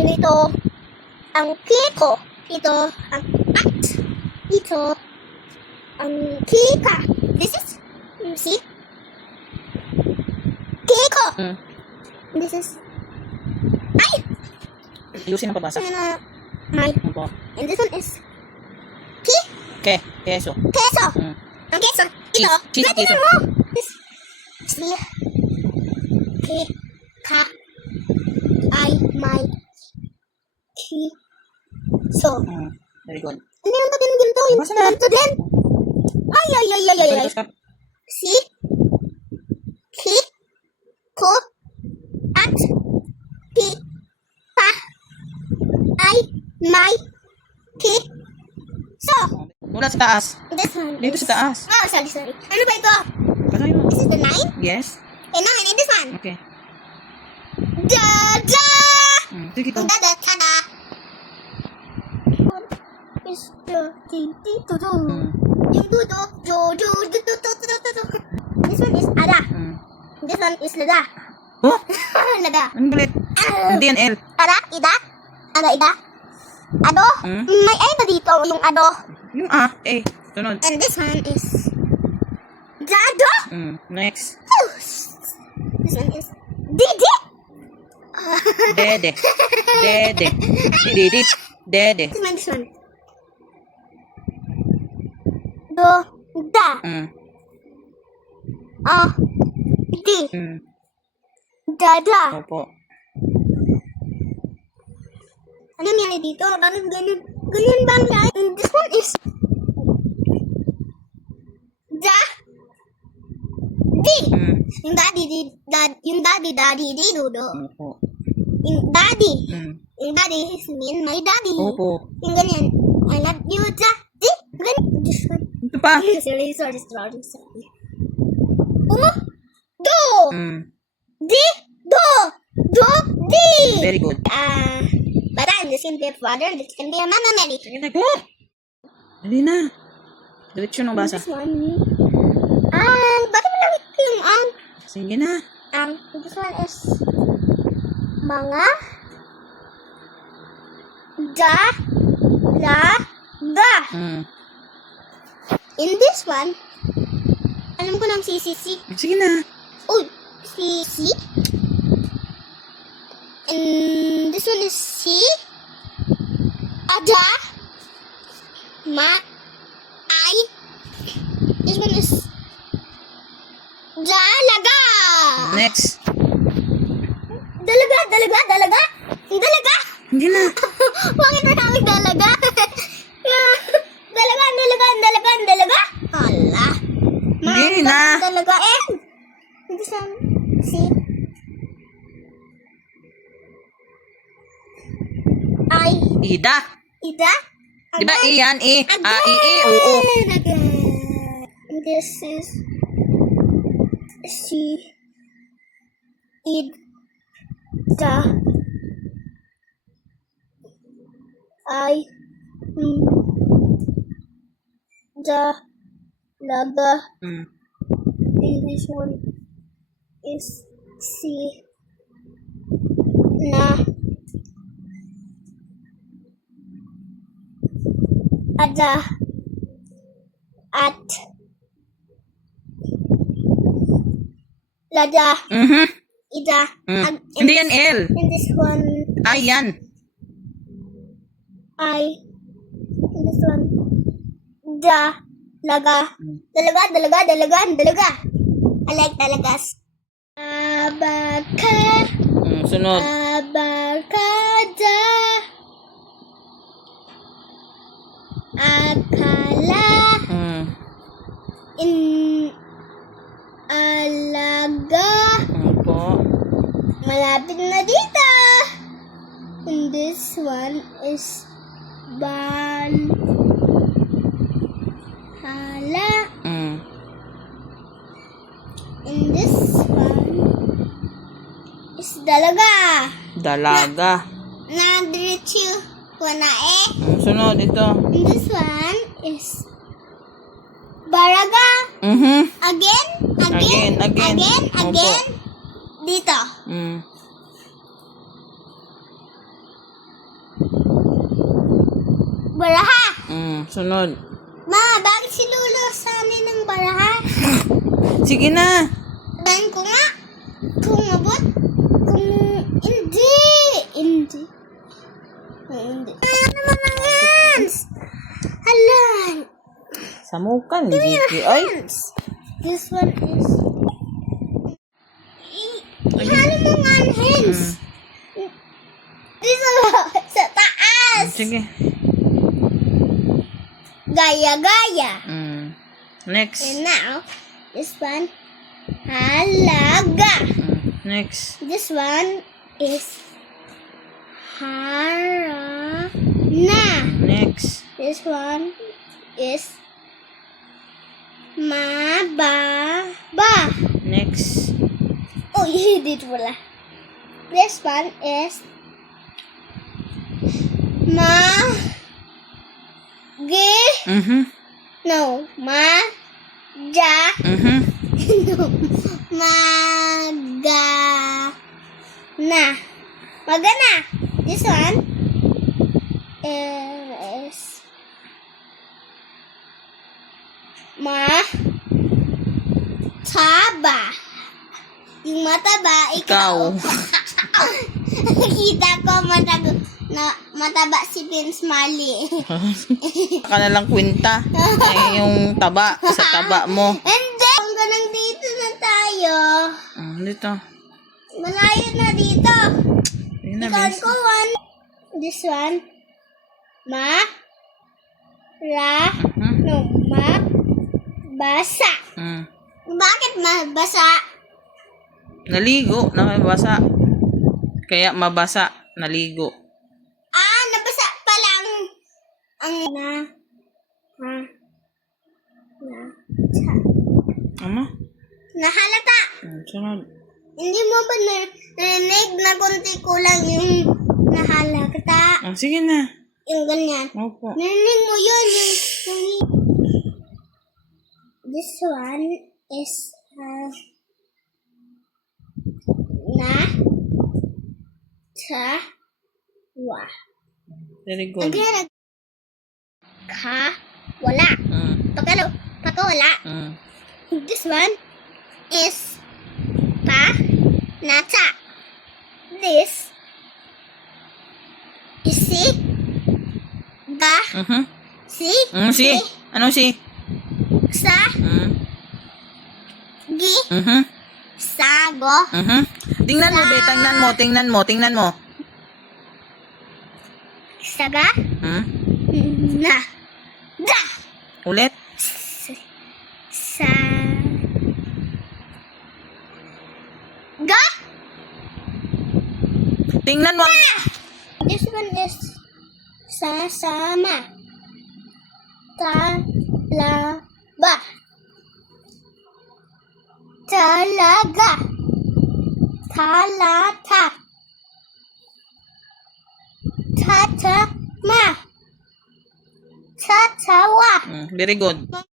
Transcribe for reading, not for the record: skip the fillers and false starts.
Ito ang kiko. Ito ang at. Ito ang kika. This is, see? Kiko. This is, ay! Ayusin ang pabasa. My. Opo. And this one is Keso. keso. Ang keso. Ito. Cheese, Pwede keso. na mo. This, see? Ka. I, my. So. Very good. Ano yung natin ganito? Yung Basta na. ganito din. Ay. Sorry to stop. Si. Ki. Ko. At. Pi. Pa. I. My. Ki. So. Mula sa taas. This one. Dito is- sa taas. Oh, sorry. Ano ba ito? Patay mo. This is the 9? Yes. And 9. And this one. Okay. Da-da! Sige ka. Da-da! Ta-da! Is the ti-ti-tu-tu. Yung dudo. Jo-jo-du-du-du-du-du-du. This one is ada. This one is lada. Oh! Lada. Anong galit? Hindi yan L. Ada, ida. Ada, ida. Ado. May ay ba dito yung ado? Yung A. A. Sunod. And this one is dado. Next. This one is didi. Dede. Dede. Didi. Dede. This one. Do. Da. Di. Dada. Opo. Ano nangyari dito? Bakit ganun? Ganun ba ang lahat? And this one is da. Di. Yung daddy, yung daddy, di, dudo. Opo. Yung daddy. Yung daddy is me and my daddy. Opo. Yung ganyan. I love you, daddy. Ganyan. This one. Ito pa. Sorry. Do. Di. Do. Do. Di. Very good. But this can be a father, this can be a mama, Mary. Sige na po. Dali na. Diretso ng basa. This one. Ba't mo lang yung Sige na. this one is mga dalaga. In this one, alam ko ng CCC. Sige na. Uy, CC. And this one is C. Ada. Ma. I. This one is dalaga. Next. Dalaga. Dalaga. Hindi na. Bakit na namin dalaga? Dalaga. Hala. Hindi na. Dalaga. And this one, C. I. Ida. Ida. Di ba E yan? E. A, E, E, O, O. Again. This is C. Ida. I. Dalaga. And this one is C. Na. Ada. At. Lada. Ida. Hindi yan L. And this one, I yan. I. And this one, dalaga. Dalaga. I like dalagas. Sunod. Abacada. Akala. Alaga. Opo. Malapit na dito. And this one is hala. And this one is dalaga. Dalaga. Nadiretso ko na eh. Sunod ito. And this one is baraga. Again. Opo. Dito. Baraha. Sunod. Ma, bakit si Lolo sanay ng baraha? Sige na. Sabihin ko nga. Kung abot. Kung hindi. Hindi. Hindi. Ano naman ang hands? Hala. Samukan, Vicky. Ay. Hands. This one is... Ihalo mo nga ang hands. This one sa taas. Sige. Gaya-gaya. Next. And now, this one, halaga. Next. This one is harana. Next. This one is mababa. Next. Oh, you did wala. This one is no, magana. This one is mataba. Yung mataba, ikaw. Nakita ko mataba si Vince Marley. Ka na lang kwenta. Ay, yung taba sa taba mo. Hindi! Hanggang dito na tayo. Dito. Malayo na dito. Ayun na, Ikaw bes. ko one. This one. Basa. Bakit mabasa? Naligo. Nakabasa. Kaya mabasa. Naligo. Nabasa pa lang ang Ano? nahalata. Sunod. Hindi mo ba narinig na konti kulang yung nahalata? Sige na. Yung ganyan. Opo. Narinig mo yun. This one is Very good. Again. Wala. Pakawala. This one is nata. This is si Si. Ano si? sa gi sago Tingnan mo, be. Tingnan mo. saga na da Ulit. sa ga. Tingnan mo. This one is sasama. Talaba. Talaga. Talata. Tatama. Tatawa. Very good.